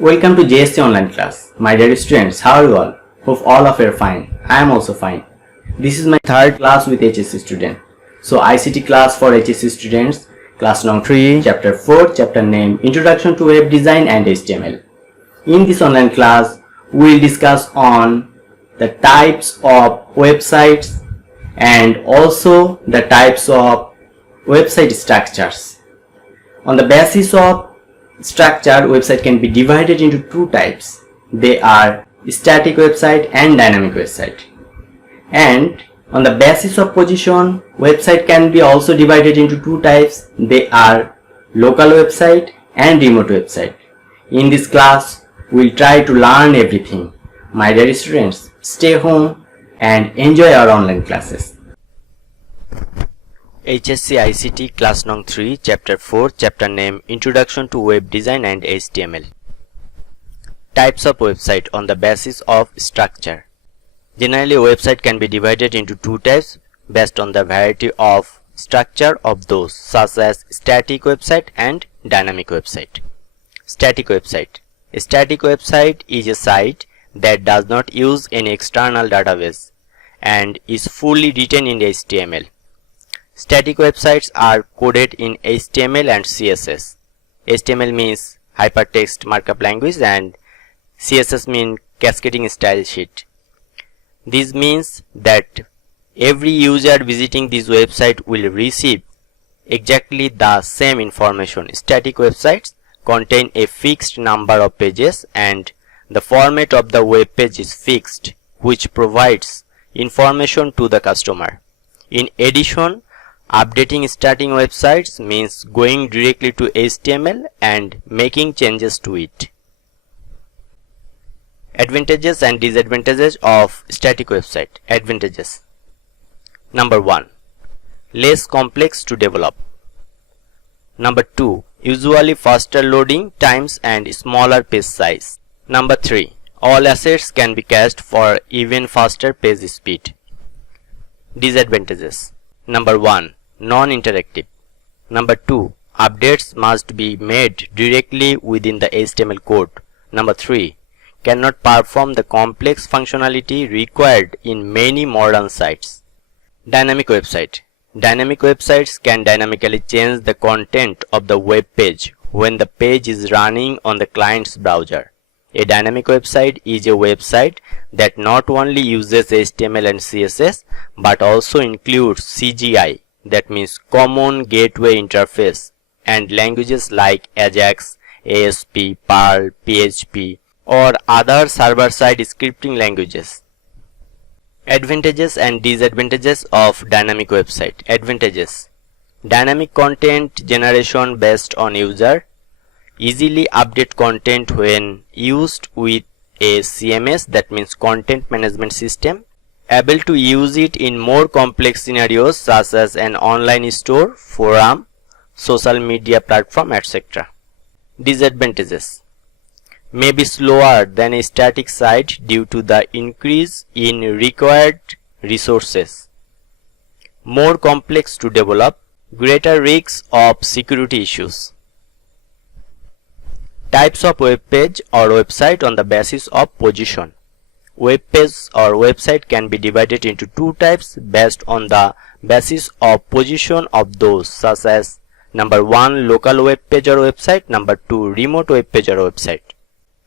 Welcome to JSC online class. My dear students, how are you all? Hope all of you are fine. I am also fine. This is my third class with HSC student. So ICT class for HSC students, class number 3, chapter 4, chapter name Introduction to Web Design and HTML. In this online class, we will discuss on the types of websites and also the types of website structures. On the basis of structure, website can be divided into two types. They are static website and dynamic website. And on the basis of position, website can be also divided into two types. They are local website and remote website. In this class, we'll try to learn everything. My dear students, stay home and enjoy our online classes. HSC ICT class number 3 chapter 4 chapter name Introduction to Web Design and HTML. Types of website on the basis of structure. Generally, a website can be divided into two types based on the variety of structure of those, such as static website and dynamic website. Static website. A static website is a site that does not use any external database and is fully written in HTML. Static websites are coded in HTML and CSS. HTML means hypertext markup language and CSS means cascading style sheet. This means that every user visiting this website will receive exactly the same information. Static websites contain a fixed number of pages and the format of the web page is fixed, which provides information to the customer. In addition, updating static websites means going directly to HTML and making changes to it. Advantages and disadvantages of static website. Advantages. Number 1. Less complex to develop. Number 2. Usually faster loading times and smaller page size. Number 3. All assets can be cached for even faster page speed. Disadvantages. Number 1. Non-interactive. Number 2. Updates must be made directly within the HTML code. Number 3. Cannot perform the complex functionality required in many modern sites. Dynamic website. Dynamic websites can dynamically change the content of the web page when the page is running on the client's browser. A dynamic website is a website that not only uses HTML and CSS but also includes CGI, that means Common Gateway Interface, and languages like Ajax, ASP, Perl, PHP, or other server-side scripting languages. Advantages and disadvantages of dynamic website. Advantages. Dynamic content generation based on user. Easily update content when used with a CMS, that means content management system. Able to use it in more complex scenarios such as an online store, forum, social media platform, etc. Disadvantages. May be slower than a static site due to the increase in required resources. More complex to develop. Greater risks of security issues. Types of web page or website on the basis of position. Web page or website can be divided into two types based on the basis of position of those, such as number 1. Local web page or website. Number 2. Remote web page or website.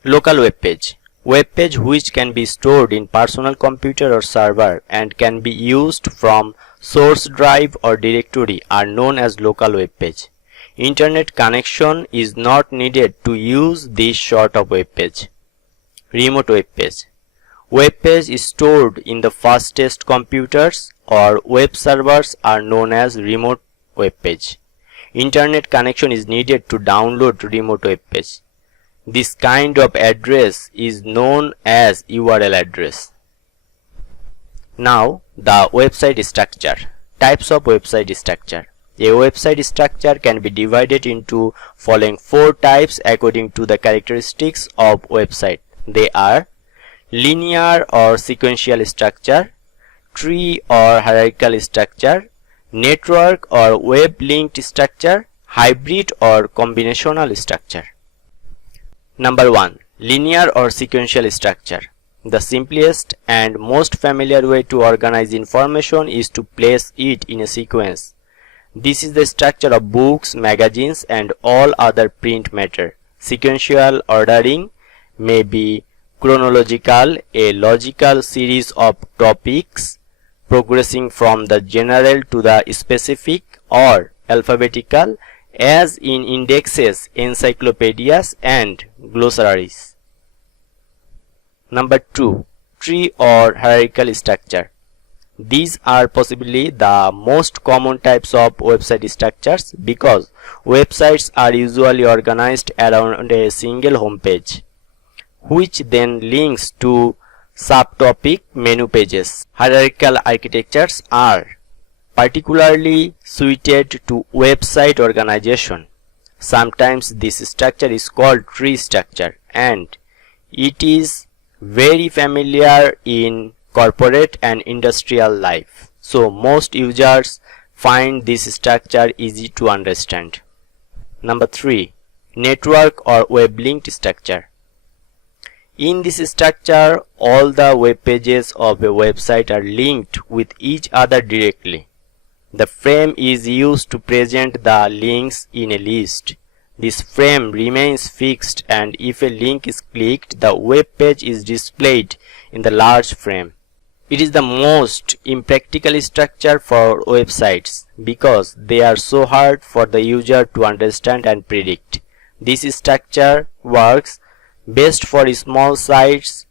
Local web page. Web page which can be stored in personal computer or server and can be used from source drive or directory are known as local web page. Internet connection is not needed to use this sort of web page. Remote web page. Web page is stored in the fastest computers or web servers are known as remote web page. Internet connection is needed to download remote web page. This kind of address is known as URL address. Now, the website structure. Types of website structure. A website structure can be divided into following 4 types according to the characteristics of website. They are linear or sequential structure, tree or hierarchical structure, network or web linked structure, hybrid or combinational structure. Number 1. Linear or sequential structure. The simplest and most familiar way to organize information is to place it in a sequence. This is the structure of books, magazines, and all other print matter. Sequential ordering may be chronological, a logical series of topics progressing from the general to the specific, or alphabetical, as in indexes, encyclopedias, and glossaries. Number 2. Tree or hierarchical structure. These are possibly the most common types of website structures because websites are usually organized around a single home page, which then links to subtopic menu pages. Hierarchical architectures are particularly suited to website organization. Sometimes this structure is called tree structure, and it is very familiar in corporate and industrial life. So most users find this structure easy to understand. Number 3. Network or web-linked structure. In this structure, all the web pages of a website are linked with each other directly. The frame is used to present the links in a list. This frame remains fixed, and if a link is clicked, the web page is displayed in the large frame. It is the most impractical structure for websites because they are so hard for the user to understand and predict. This structure works best for small sites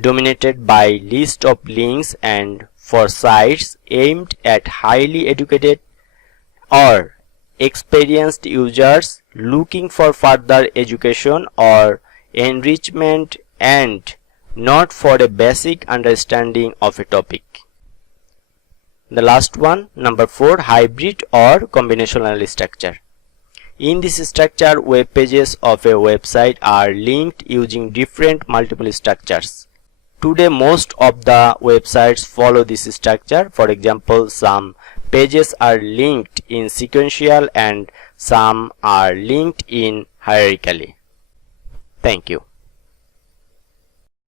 dominated by list of links and for sites aimed at highly educated or experienced users looking for further education or enrichment and not for a basic understanding of a topic. The last one, number 4, hybrid or combinational structure. In this structure, web pages of a website are linked using different multiple structures. Today, most of the websites follow this structure. For example, some pages are linked in sequential and some are linked in hierarchically. Thank you.